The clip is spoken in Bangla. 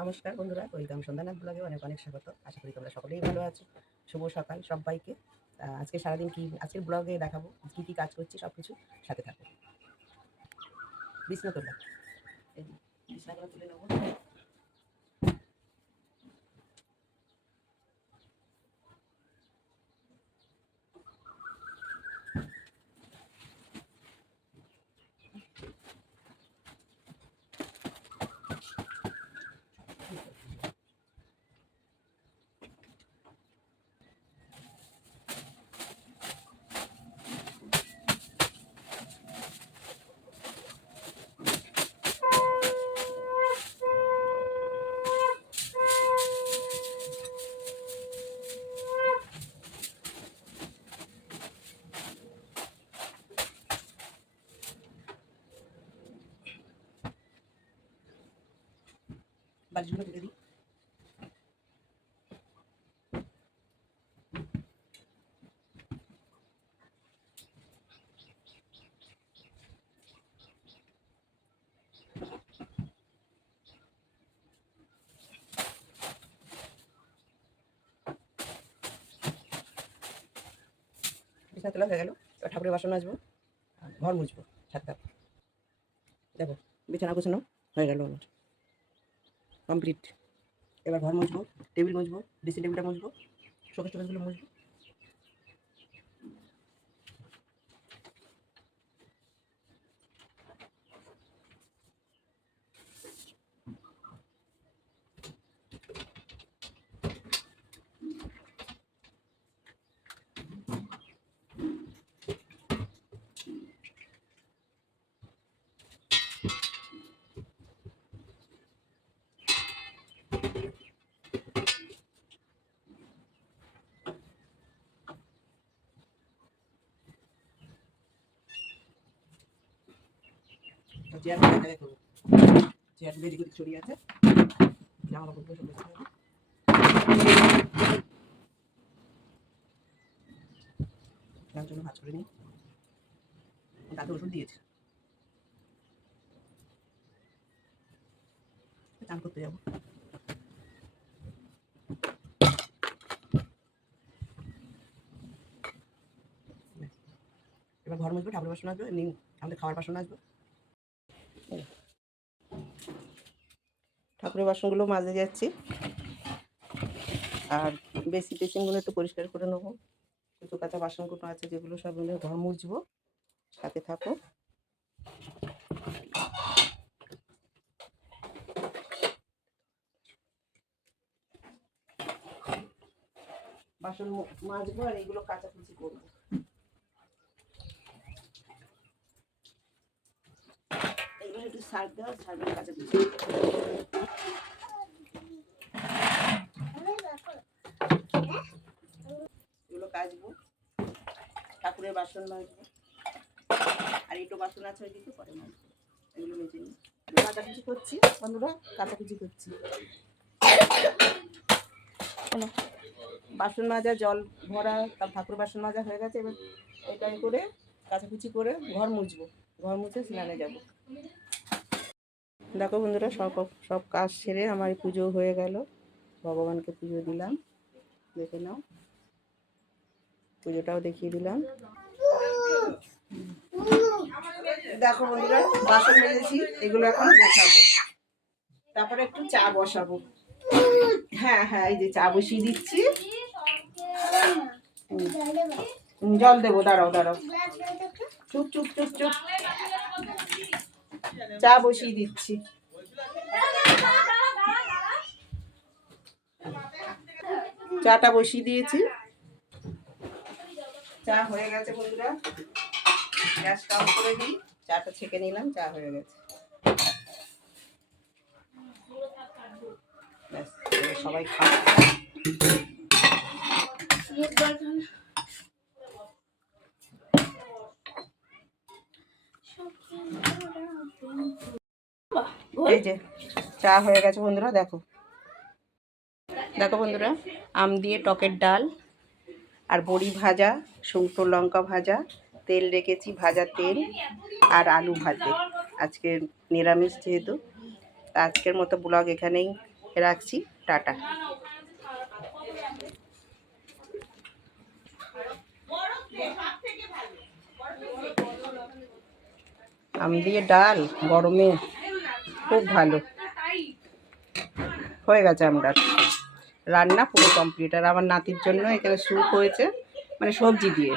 নমস্কার বন্ধুরা, ওয়েলকাম সন্ধ্যানাথ ব্লগে অনেক অনেক স্বাগত। আশা করি তোমরা সকলেই ভালো আছো। শুভ সকাল সবাইকে। আজকে সারাদিন আজকের ব্লগে দেখাবো কী কাজ করছি, সব কিছু সাথে থাকো। বিছনা তোলা, এই বিছনাগুলো তুলে নেবো। বালিশগুলো তুলে দিই। বিছনা তোলা হয়ে গেল। এবার ঠাকুরের বাসন মাজবো, ঘর মুছবো, ছাদটা দেখো। বিছানা গোছানো হয়ে গেল আমার, কমপ্লিট। এবার ঘর মুছবো, টেবিল মুছবো, ড্রেসিং টেবিলটা মুছবো, শোকেস টোকেসগুলো মুছবো। চেয়ারগুলো এক জায়গায় করবো, চেয়ারগুলো এদিকে ছড়িয়ে আছে, জামা কাপড়গুলো সব দেখতে হবে। তার জন্য ভাজ করে নিই। দাদু ওষুধ দিয়েছে, চান করতে যাবো। এবার ঘর মুছবো, ঠাকুর বাসন আসবে, এমনি আমাদের খাওয়ার বাসন আসবে। ঠাকুরের বাসনগুলো মাজে যাচ্ছি, আর বেসিনগুলো একটু পরিষ্কার করে নেবো। কিছু কাঁচা বাসনগুলো আছে যেগুলো সব মিলে ঘর মুছবো, সাথে থাকো। বাসন মাজবো আর এইগুলো কাচাকুচি করবো। এইগুলো একটু সার্ফ দেওয়া, সার্ফের কাচাকুচি। এগুলো কাচবো, ঠাকুরের বাসন মাজবো, আর একটু বাসন আছে ওইদিকে পরে মাজবো। এগুলো মেজে নিই। কাচাকুচি করছি বন্ধুরা, কাচাকুচি করছি। বাসন মাজা জল ভরা, তার ঠাকুর বাসন মাজা হয়ে গেছে। এবার এটাই করে কাচাকুচি করে ঘর মুছবো, ঘর মুছে স্নানে যাব। দেখো বন্ধুরা, সব কাজ সেরে আমার পুজো হয়ে গেল। ভগবানকে পুজো দিলাম, দেখে নাও, পুজোটাও দেখিয়ে দিলাম। দেখো বন্ধুরা, বাসন মেজেছি, এগুলো এখন বসাবো, তারপরে একটু চা বসাবো। হ্যাঁ হ্যাঁ, এই যে চা বসিয়ে দিচ্ছি। জল দেবো, দাঁড়াও দাঁড়াও, চুপ চুপ চুপ চুপ। চা বসিয়ে দিচ্ছি। চাটা বসিয়ে দিয়েছি, চা হয়ে গেছে বন্ধুরা। গ্যাসটা অন করে দিই, চাটা ছেঁকে নিলাম, চা হয়ে গেছে। ব্যাস, সবাই খাওয়া। এই যে চা হয়ে গেছে বন্ধুরা। দেখো দেখো বন্ধুরা, আম দিয়ে টকের ডাল আর বড়ি ভাজা, শুকনো লঙ্কা ভাজা, তেল রেখেছি, ভাজা তেল, আর আলু ভাজে। আজকে নিরামিষ যেহেতু, আজকের মতো ব্লগ এখানেই রাখছি, টাটা। আম দিয়ে ডাল গরমে খুব ভালো। হয়ে গেছে আমরা রান্না পুরো কমপ্লিট। আর আমার নাতির জন্য এখানে স্যুপ হয়েছে, মানে সবজি দিয়ে।